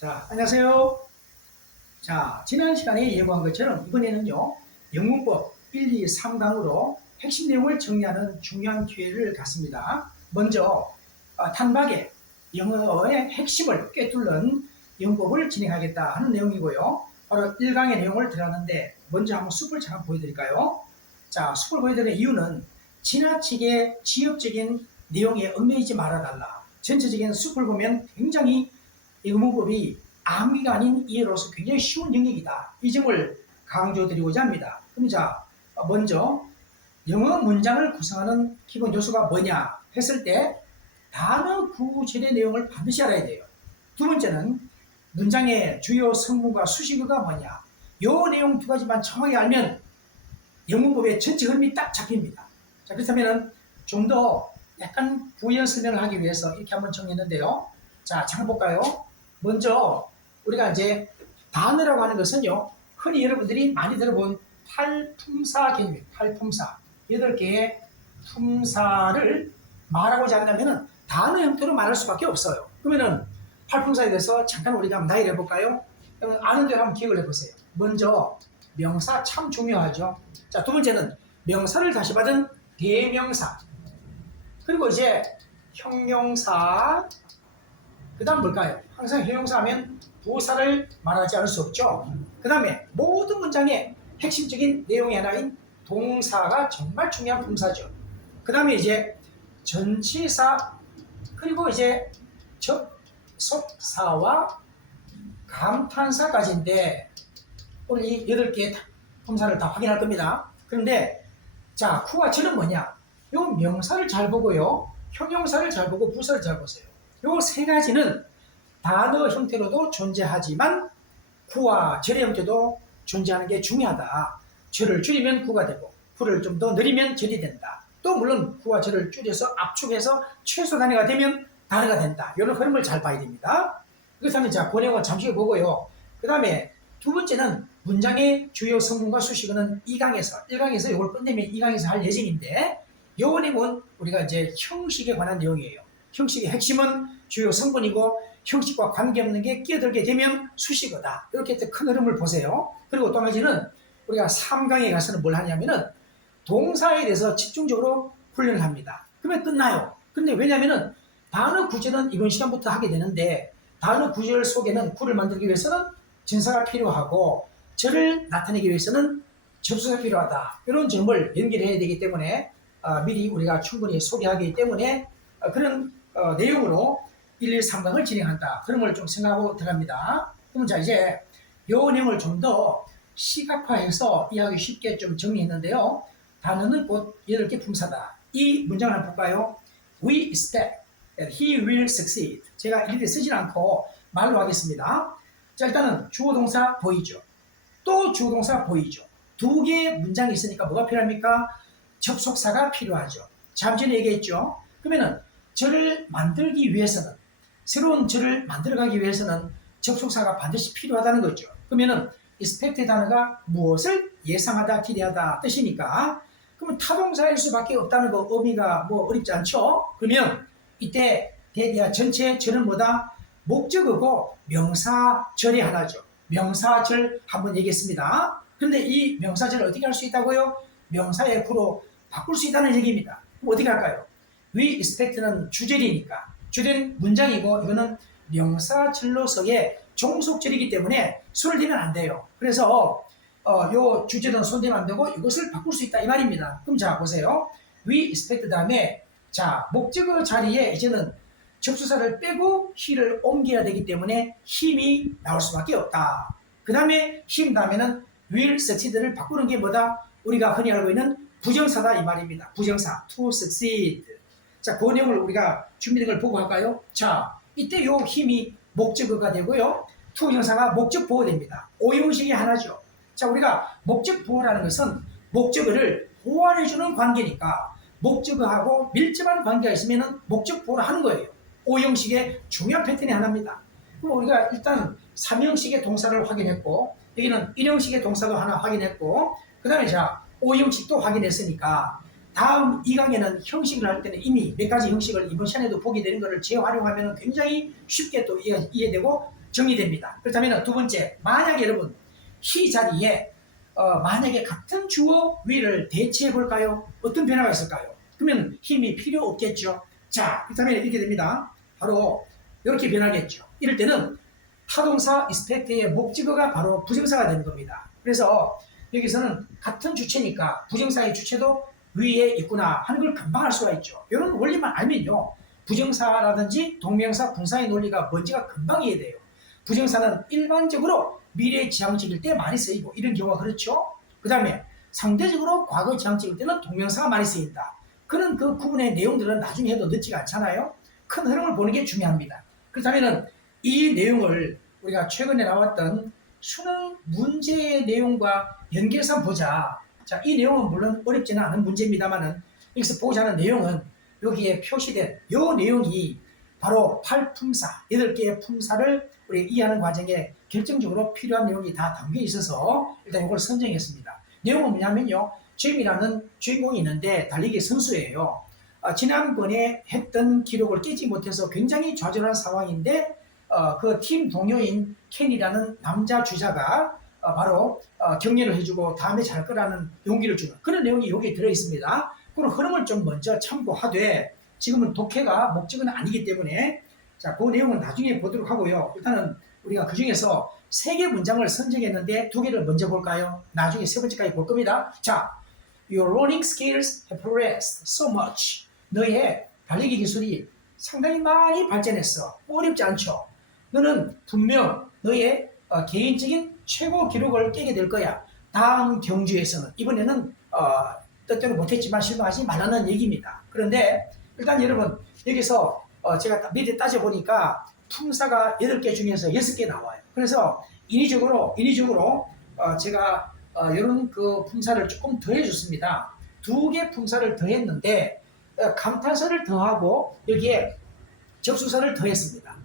자, 안녕하세요. 자, 지난 시간에 예고한 것처럼 이번에는요, 영문법 1, 2, 3강으로 핵심 내용을 정리하는 중요한 기회를 갖습니다. 먼저, 단박에 영어의 핵심을 꿰뚫는 영법을 진행하겠다 하는 내용이고요. 바로 1강의 내용을 들어갔는데, 먼저 한번 숲을 잠깐 보여드릴까요? 자, 숲을 보여드리는 이유는 지나치게 지역적인 내용에 얽매이지 말아달라. 전체적인 숲을 보면 굉장히 이 의문법이 암기가 아닌 이해로서 굉장히 쉬운 영역이다. 이 점을 강조드리고자 합니다. 그럼 자, 먼저 영어 문장을 구성하는 기본 요소가 뭐냐 했을 때 단어 구절의 내용을 반드시 알아야 돼요. 두 번째는 문장의 주요 성분과 수식어가 뭐냐. 요 내용 두 가지만 정확히 알면 영문법의 전체 흐름이 딱 잡힙니다. 자, 그렇다면 좀 더 약간 부연 설명을 하기 위해서 이렇게 한번 정했는데요. 자, 잠깐 볼까요? 먼저 우리가 이제 단어라고 하는 것은요, 흔히 여러분들이 많이 들어본 팔품사 개념이에요. 팔품사. 8개의 품사를 말하고자 한다면 단어 형태로 말할 수밖에 없어요. 그러면은 팔품사에 대해서 잠깐 우리가 한번 나열해 볼까요? 아는 대로 한번 기억을 해보세요. 먼저 명사 참 중요하죠. 자, 두 번째는 명사를 다시 받은 대명사. 그리고 이제 형용사. 그 다음 뭘까요? 항상 형용사 하면 부사를 말하지 않을 수 없죠. 그 다음에 모든 문장의 핵심적인 내용이 하나인 동사가 정말 중요한 품사죠. 그 다음에 이제 전치사, 그리고 이제 접속사와 감탄사까지인데 오늘 이 8개의 품사를 다 확인할 겁니다. 그런데 자, 쿠와 절은 뭐냐? 요 명사를 잘 보고요, 형용사를 잘 보고 부사를 잘 보세요. 요 세 가지는 단어 형태로도 존재하지만 구와 절의 형태도 존재하는 게 중요하다. 절을 줄이면 구가 되고 구를 좀 더 늘리면 절이 된다. 또 물론 구와 절을 줄여서 압축해서 최소 단위가 되면 단어가 된다. 이런 흐름을 잘 봐야 됩니다. 그렇다면 자, 그 내용은 잠시 보고요. 그 다음에 두 번째는 문장의 주요 성분과 수식어는 2강에서 1강에서 이걸 끝내면 2강에서 할 예정인데, 요 내용은 우리가 이제 형식에 관한 내용이에요. 형식의 핵심은 주요 성분이고 형식과 관계없는 게 끼어들게 되면 수식어다. 이렇게 큰 흐름을 보세요. 그리고 또 한 가지는 우리가 3강에 가서는 뭘 하냐면은 동사에 대해서 집중적으로 훈련을 합니다. 그러면 끝나요. 근데 왜냐면은 단어 구절은 이번 시간부터 하게 되는데, 단어 구절 속에는 구를 만들기 위해서는 진사가 필요하고 절을 나타내기 위해서는 접수가 필요하다. 이런 점을 연결해야 되기 때문에 미리 우리가 충분히 소개하기 때문에 그런 내용으로 1, 2, 3강을 진행한다. 그런 걸 좀 생각하고 들어갑니다. 그럼 자, 이제 이 내용을 좀 더 시각화해서 이해하기 쉽게 좀 정리했는데요. 단어는 곧 8개 품사다. 이 문장을 한번 볼까요? We expect that he will succeed. 제가 일일이 쓰진 않고 말로 하겠습니다. 자, 일단은 주어 동사 보이죠. 또 주어 동사 보이죠. 두 개의 문장이 있으니까 뭐가 필요합니까? 접속사가 필요하죠. 잠시 전에 얘기했죠. 그러면은 절을 만들기 위해서는, 새로운 절을 만들어가기 위해서는 접속사가 반드시 필요하다는 거죠. 그러면은 expect 단어가 무엇을 예상하다, 기대하다 뜻이니까, 그러면 타동사일 수밖에 없다는 거 의미가 뭐 어렵지 않죠? 그러면 이때 대디아 전체 절은 뭐다? 목적어고 명사절이 하나죠. 명사절 한번 얘기했습니다. 그런데 이 명사절을 어떻게 할 수 있다고요? 명사의 구로 바꿀 수 있다는 얘기입니다. 그럼 어떻게 할까요? We expect는 주절이니까 주된 문장이고, 이거는 명사절로서의 종속절이기 때문에 손을 대면 안 돼요. 그래서 요 주절은 손 대면 안 되고 이것을 바꿀 수 있다 이 말입니다. 그럼 자, 보세요. We expect 다음에 자, 목적어 자리에 이제는 접수사를 빼고 he를 옮겨야 되기 때문에 힘이 나올 수밖에 없다. 그 다음에 힘 다음에는 will succeed를 바꾸는 게 뭐다? 우리가 흔히 알고 있는 부정사다 이 말입니다. 부정사 to succeed. 자, 그 내용을 우리가 준비된 걸 보고 할까요? 자, 이때 요 힘이 목적어가 되고요, to 형사가 목적 보호됩니다. 오형식이 하나죠. 자, 우리가 목적 보호라는 것은 목적어를 보완해주는 관계니까 목적어하고 밀접한 관계가 있으면 목적 보호를 하는 거예요. 오형식의 중요한 패턴이 하나입니다. 그럼 우리가 일단 3형식의 동사를 확인했고, 여기는 1형식의 동사도 하나 확인했고, 그 다음에 자, 오형식도 확인했으니까 다음 2강에는 형식을 할 때는 이미 몇 가지 형식을 이번 시간에도 보게 되는 것을 재활용하면 굉장히 쉽게 또 이해되고 정리됩니다. 그렇다면 두 번째, 만약에 여러분 이 자리에 만약에 같은 주어 위를 대체해 볼까요? 어떤 변화가 있을까요? 그러면 힘이 필요 없겠죠. 자, 그렇다면 이렇게 됩니다. 바로 이렇게 변하겠죠. 이럴 때는 타동사 expect의 목적어가 바로 부정사가 되는 겁니다. 그래서 여기서는 같은 주체니까 부정사의 주체도 위에 있구나 하는 걸 금방 알 수가 있죠. 이런 원리만 알면요, 부정사라든지 동명사, 분사의 논리가 뭔지가 금방 이해돼요. 부정사는 일반적으로 미래 지향적일 때 많이 쓰이고 이런 경우가 그렇죠. 그 다음에 상대적으로 과거 지향적일 때는 동명사가 많이 쓰인다. 그런 그 구분의 내용들은 나중에 해도 늦지가 않잖아요. 큰 흐름을 보는 게 중요합니다. 그렇다면 이 내용을 우리가 최근에 나왔던 수능 문제의 내용과 연결해서 한번 보자. 자, 이 내용은 물론 어렵지는 않은 문제입니다만은 여기서 보고자 하는 내용은 여기에 표시된 이 내용이 바로 8품사, 8개의 품사를 우리 이해하는 과정에 결정적으로 필요한 내용이 다 담겨 있어서 일단 이걸 선정했습니다. 내용은 뭐냐면요, 제임이라는 주인공이 있는데 달리기 선수예요. 지난번에 했던 기록을 깨지 못해서 굉장히 좌절한 상황인데 그 팀 동료인 켄이라는 남자 주자가 바로 격려를 해주고 다음에 잘 거라는 용기를 주는 그런 내용이 여기에 들어있습니다. 그런 흐름을 좀 먼저 참고하되 지금은 독해가 목적은 아니기 때문에 자, 그 내용은 나중에 보도록 하고요. 일단은 우리가 그 중에서 3개 문장을 선정했는데 2개를 먼저 볼까요? 나중에 3번째까지 볼 겁니다. 자, Your running skills have progressed so much. 너의 달리기 기술이 상당히 많이 발전했어. 어렵지 않죠? 너는 분명 너의 개인적인 최고 기록을 깨게 될 거야. 다음 경주에서는. 이번에는 뜻대로 못했지만 실망하지 말라는 얘기입니다. 그런데 일단 여러분 여기서 제가 밑에 따져보니까 품사가 8개 중에서 6개 나와요. 그래서 인위적으로 제가 이런 그 품사를 조금 더해줬습니다. 2개 품사를 더했는데 감탄사를 더하고 여기에 접수사를 더했습니다.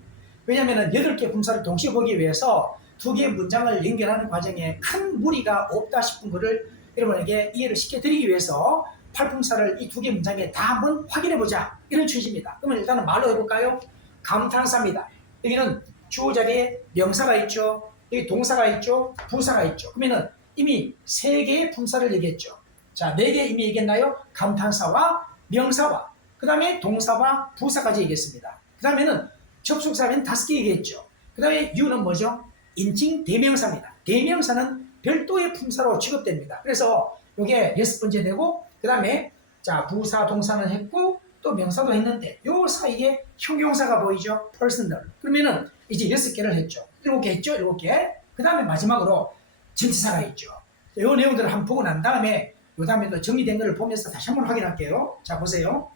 왜냐하면 8개 품사를 동시에 보기 위해서 2개의 문장을 연결하는 과정에 큰 무리가 없다 싶은 것을 여러분에게 이해를 시켜드리기 위해서 8품사를 이 2개 문장에 다 한번 확인해보자, 이런 취지입니다. 그러면 일단은 말로 해볼까요? 감탄사입니다. 여기는 주어 자리에 명사가 있죠. 여기 동사가 있죠. 부사가 있죠. 그러면은 이미 3개의 품사를 얘기했죠. 자, 4개 이미 얘기했나요? 감탄사와 명사와 그 다음에 동사와 부사까지 얘기했습니다. 그 다음에는 접속사는 5개 얘기했죠. 그 다음에 U는 뭐죠? 인칭 대명사입니다. 대명사는 별도의 품사로 취급됩니다. 그래서 이게 6번째 되고 그 다음에 자, 부사 동사는 했고 또 명사도 했는데 요 사이에 형용사가 보이죠? personal. 그러면은 이제 6개를 했죠. 7개 했죠? 7개. 그 다음에 마지막으로 전치사가 있죠. 이 내용들을 한번 보고 난 다음에 요 다음에 또 정리된 것을 보면서 다시 한번 확인할게요. 자, 보세요.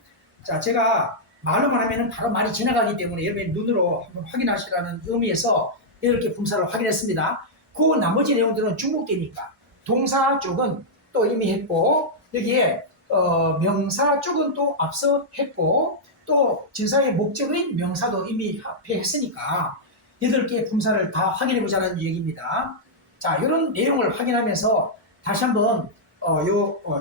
자, 제가 말로만 하면은 바로 말이 지나가기 때문에 여러분이 눈으로 한번 확인하시라는 의미에서 이렇게 품사를 확인했습니다. 그 나머지 내용들은 중복되니까 동사 쪽은 또 이미 했고 여기에 명사 쪽은 또 앞서 했고 또 전사의 목적인 명사도 이미 합해했으니까 8개의 품사를 다 확인해보자는 얘기입니다. 자, 이런 내용을 확인하면서 다시 한번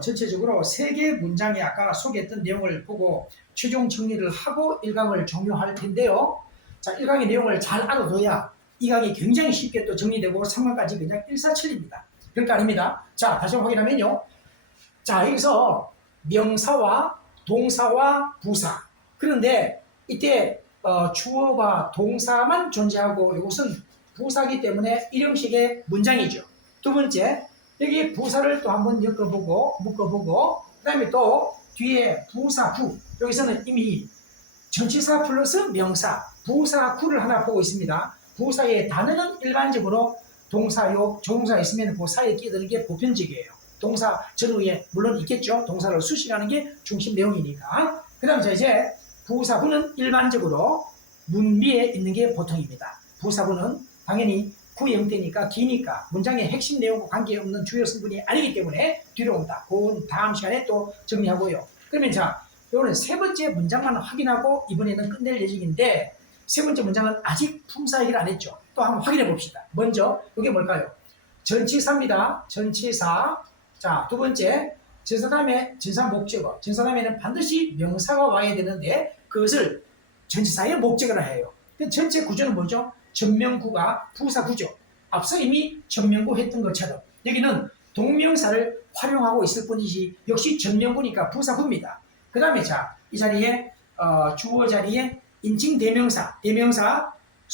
전체적으로 3개 문장에 아까 소개했던 내용을 보고 최종 정리를 하고 1강을 종료할 텐데요. 자, 1강의 내용을 잘 알아둬야 2강이 굉장히 쉽게 또 정리되고 3강까지 그냥 일사천리입니다. 별거 아닙니다. 자, 다시 한번 확인하면요. 자, 여기서 명사와 동사와 부사. 그런데 이때 주어와 동사만 존재하고 이것은 부사기 때문에 일형식의 문장이죠. 두 번째, 여기 부사를 또 한번 묶어보고 그 다음에 또 뒤에 부사 구, 여기서는 이미 전치사 플러스 명사 부사 구를 하나 보고 있습니다. 부사의 단어는 일반적으로 동사요, 조동사 있으면 그 사이에 끼드는 게 보편적이에요. 동사 전후에 물론 있겠죠. 동사를 수식하는 게 중심 내용이니까. 그 다음 이제 부사구는 일반적으로 문미에 있는 게 보통입니다. 부사구는 당연히 구의 형태니까 기니까 문장의 핵심 내용과 관계없는 주요 성분이 아니기 때문에 뒤로 온다. 그건 다음 시간에 또 정리하고요. 그러면 자, 이거는 3번째 문장만 확인하고 이번에는 끝낼 예정인데 3번째 문장은 아직 품사 얘기를 안 했죠. 또 한번 확인해 봅시다. 먼저 이게 뭘까요? 전치사입니다. 전치사. 자, 두 번째 전사 다음에 전사 목적어. 전사 다음에는 반드시 명사가 와야 되는데 그것을 전치사의 목적어라 해요. 전체 구조는 뭐죠? 전명구가 부사구죠. 앞서 이미 전명구 했던 것처럼 여기는 동명사를 활용하고 있을 뿐이지 역시 전명구니까 부사구입니다. 그 다음에 자, 이 자리에 주어 자리에 인칭 대명사, 대명사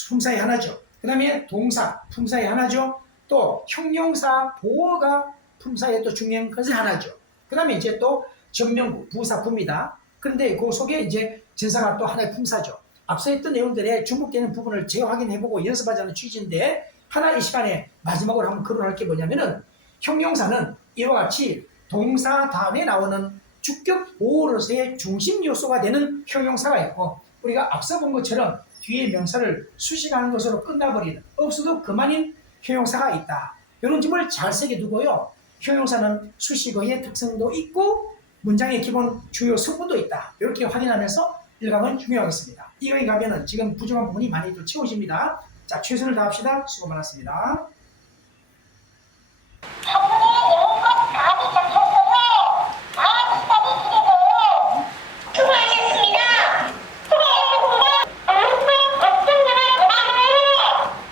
품사의 하나죠. 그 다음에 동사, 품사의 하나죠. 또 형용사, 보어가 품사의 또 중요한 것의 하나죠. 그 다음에 이제 또 전명구, 부사구입니다. 그런데 그 속에 이제 전사가 또 하나의 품사죠. 앞서 했던 내용들에 주목되는 부분을 재확인해보고 연습하자는 취지인데 하나 이 시간에 마지막으로 한번 거론할 게 뭐냐면은 형용사는 이와 같이 동사 다음에 나오는 주격 보어로서의 중심 요소가 되는 형용사가 있고 우리가 앞서 본 것처럼 뒤에 명사를 수식하는 것으로 끝나버리는 없어도 그만인 형용사가 있다. 이런 점을 잘 새겨두고요. 형용사는 수식어의 특성도 있고 문장의 기본 주요 성분도 있다. 이렇게 확인하면서 읽으면 중요하겠습니다. 이거에 가면은 지금 부족한 부분이 많이 또 채워집니다. 자, 최선을 다합시다. 수고 많았습니다.